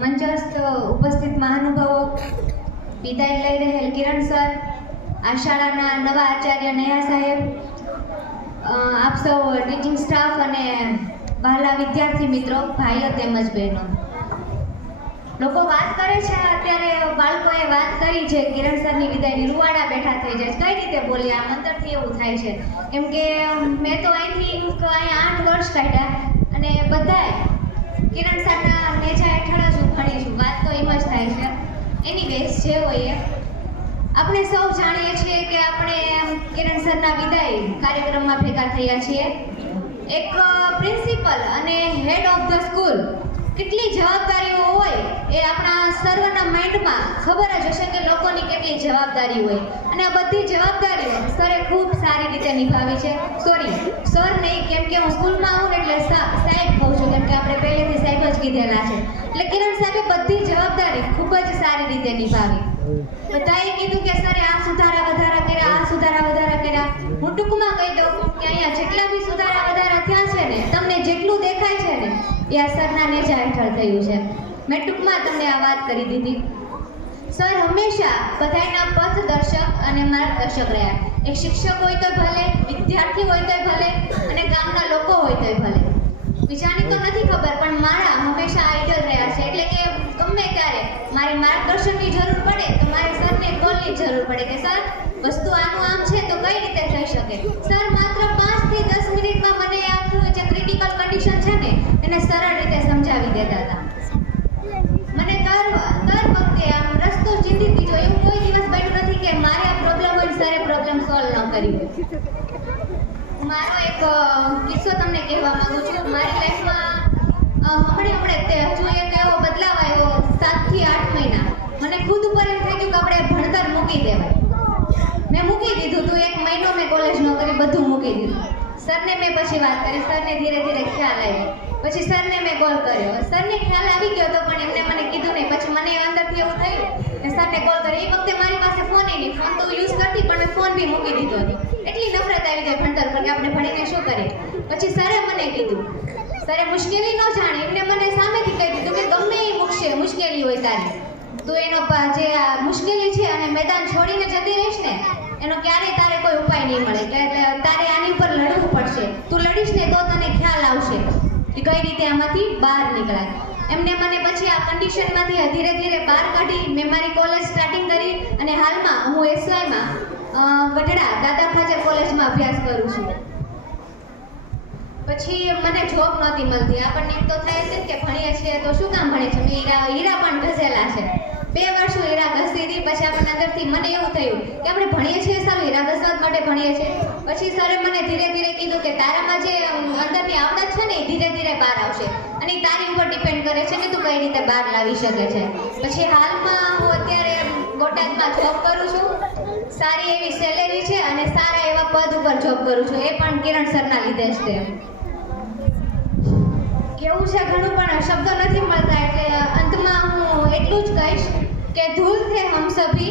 મંચસ્થ ઉપસ્થિત મહાનુભાવો, વિદાય લઈ રહેલ કિરણ સર, આ શાળાના નવા આચાર્ય નેહા સાહેબ, આપ સૌ ટીચિંગ સ્ટાફ અને વહાલા વિદ્યાર્થી મિત્રો, ભાઈઓ તેમજ બહેનો. લોકો વાત કરે છે, અત્યારે બાળકોએ વાત કરી છે કિરણ સરની વિદાયની, રૂવાડા બેઠા થઈ જાય છે. કઈ રીતે બોલી? આ અંતરથી એવું થાય છે, કેમ કે મેં તો અહીંથી 8 વર્ષ કાઢ્યા અને બધાય કિરણ સરના નેજા હેઠળ જ ભણીશું. વાત તો એમ જ થાય છે. એનીવેઝ જે હોય આપણે સૌ જાણીએ છીએ કે આપણે કિરણ સરના વિદાય કાર્યક્રમમાં ભેગા થયા છીએ. એક પ્રિન્સિપલ અને હેડ ઓફ ધ સ્કૂલ કેટલી જવાબદારીઓ હોય એ આપણા સર્વના માઇન્ડમાં ખબર જ હશે કે લોકોની કેટલી જવાબદારી હોય, અને આ બધી જવાબદારીઓ સરે ખૂબ સારી રીતે નિભાવી છે. સોરી, સર નહીં, કેમ કે હું સ્કૂલમાં આવું ને એટલે સાહેબ કહું છું, કેમ કે આપણે પહેલેથી સાહેબ જ કીધેલા છે. એટલે કિરણ સાહેબે બધી જવાબદારી ખૂબ જ સારી રીતે નિભાવી. બધાએ કીધું કે સરે આ સુધારા વધારા કર્યા, આ સુધારા વધારા કર્યા. હું ટૂંકમાં કહી દઉં કે અહીંયા જેટલા બી સુધારા વધારા થયા છે ને, તમને જેટલું દેખાય છે ને એ આ સરના નેજા હેઠળ થયું છે. મેં ટૂંકમાં તમને આ વાત કરી દીધી. સર હંમેશા બધાના પથદર્શક અને માર્ગદર્શક રહ્યા. એક શિક્ષક હોય તો ભલે, વિદ્યાર્થી હોય તો ભલે, અને ગામના લોકો હોય તો ભલે. બીજાની તો નથી ખબર, પણ મારા હંમેશા આઈડલ રહ્યા છે. એટલે કે ગમે ત્યારે મારે માર્ગદર્શનની જરૂર પડે તો મારે સરને કોલની જરૂર પડે કે સર વસ્તુ આનું આમ છે તો કઈ રીતે થઈ શકે. સર માત્ર 5 થી 10 મિનિટમાં મને આખું જે ક્રિટિકલ કન્ડિશન છે ને એને સરળ રીતે સમજાવી દેતા હતા. મને દર વખતે આમ રસ્તો ચિંતિત દીધો. એવું કોઈ દિવસ બન્યું નથી કે મારે આ પ્રોબ્લેમ હોય સરે પ્રોબ્લેમ સોલ્વ ન કરી હોય. મારો એક કિસ્સો તમને કહેવા માંગુ છું. મારી લાઈફમાં હમણાં હજુ એક એવો બદલાવ આવ્યો 7 થી 8 મહિના. મને ખુદ ઉપર એમ થઈ ગયું કે આપણે ભણતર મૂકી દેવાય. મેં મૂકી દીધું તું. 1 મહિનો મેં કોલેજ ન કરી, બધું મૂકી દીધું. સરને મેં પછી વાત કરી, સરને ધીરે ધીરે ખ્યાલ આવ્યો. પછી સરને મેં કોલ કર્યો. સરને ખ્યાલ આવી ગયો તો પણ એમને મને કીધું નહીં. પછી મને અંદરથી એવું થયું કે સરને કોલ કર્યો. એ વખતે મારી પાસે ફોન નહીં, ફોન તો યુઝ કરતી પણ મેં ફોન બી મૂકી દીધો હતો. એટલી નફરત આવી જાય ભણતર પર કે આપણે ભણીને શું કરીએ. પછી સરે મને કીધું, સરે મુશ્કેલી ન જાણે, એમને મને સામેથી કહી દીધું કે ગમે એ મૂકશે મુશ્કેલી હોય તારી, તો એનો જે આ મુશ્કેલી છે અને મેદાન છોડીને જતી રહીશ ને એનો ક્યારેય તારે કોઈ ઉપાય નહીં મળે. એટલે તારે આની ઉપર લડવું પડશે. તું લડીશ ને તો તને ખ્યાલ આવશે કે કઈ રીતે આમાંથી બહાર નીકળાય. એમને મને પછી આ કન્ડિશનમાંથી ધીરે ધીરે બહાર કાઢી. મેં મારી કોલેજ સ્ટાર્ટિંગ કરી અને હાલમાં હું એસવાયમાં ગઢડા દાદા ખાચર કોલેજમાં અભ્યાસ કરું છું. પછી મને જોબ નહોતી મળતી. આપણને એમ તો થાય છે કે ભણીએ છીએ તો શું કામ ભણીએ છીએ. મેં હીરા પણ ઘસેલા છે. 2 વર્ષ હું હીરા ઘસી હતી. પછી આપણને અંદરથી મને એવું થયું કે આપણે ભણીએ છીએ સારું, હીરા ઘસવા માટે ભણીએ છીએ. પછી સરે મને ધીરે ધીરે કીધું કે તારામાં જે અંદરની આવડત છે ને એ ધીરે ધીરે બહાર આવશે, અને તારી ઉપર ડિપેન્ડ કરે છે કે તું કઈ રીતે બહાર લાવી શકે છે. પછી હાલમાં હું અત્યારે બોટાદમાં જોબ કરું છું. સારી એવી સેલેરી છે અને સારા એવા પદ ઉપર જોબ કરું છું. એ પણ કિરણ સરના લીધે જ છે. કેવું છે ઘણું પણ શબ્દો નથી મળતા. એટલે અંતમાં હું એટલું જ કહીશ કે धूल थे हम सभी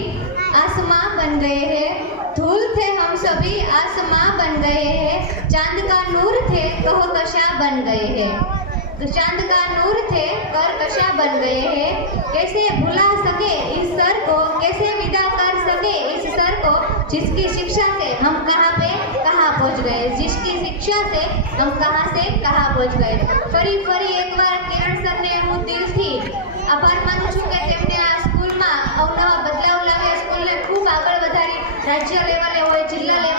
आसमां बन गए हैं, धूल थे हम सभी आसमां बन गए हैं, चांद का नूर थे कहकशा बन गए हैं, तो चांद का नूर थे कहकशा बन गए हैं. कैसे भुला सके इस सर को, कैसे विदा कर सके इस सर को, जिसकी शिक्षा से हम कहाँ पे कहाँ पहुँच गए, जिसकी शिक्षा से हम कहाँ से कहाँ पहुँच गए. ફરી એકવાર કિરણ સરને હું દિલથી આભાર માનું છું કે તેમને આ સ્કૂલમાં અવનવા બદલાવ લાવી સ્કૂલને ખૂબ આગળ વધારી. રાજ્ય લેવલે હોય, જિલ્લા લેવલે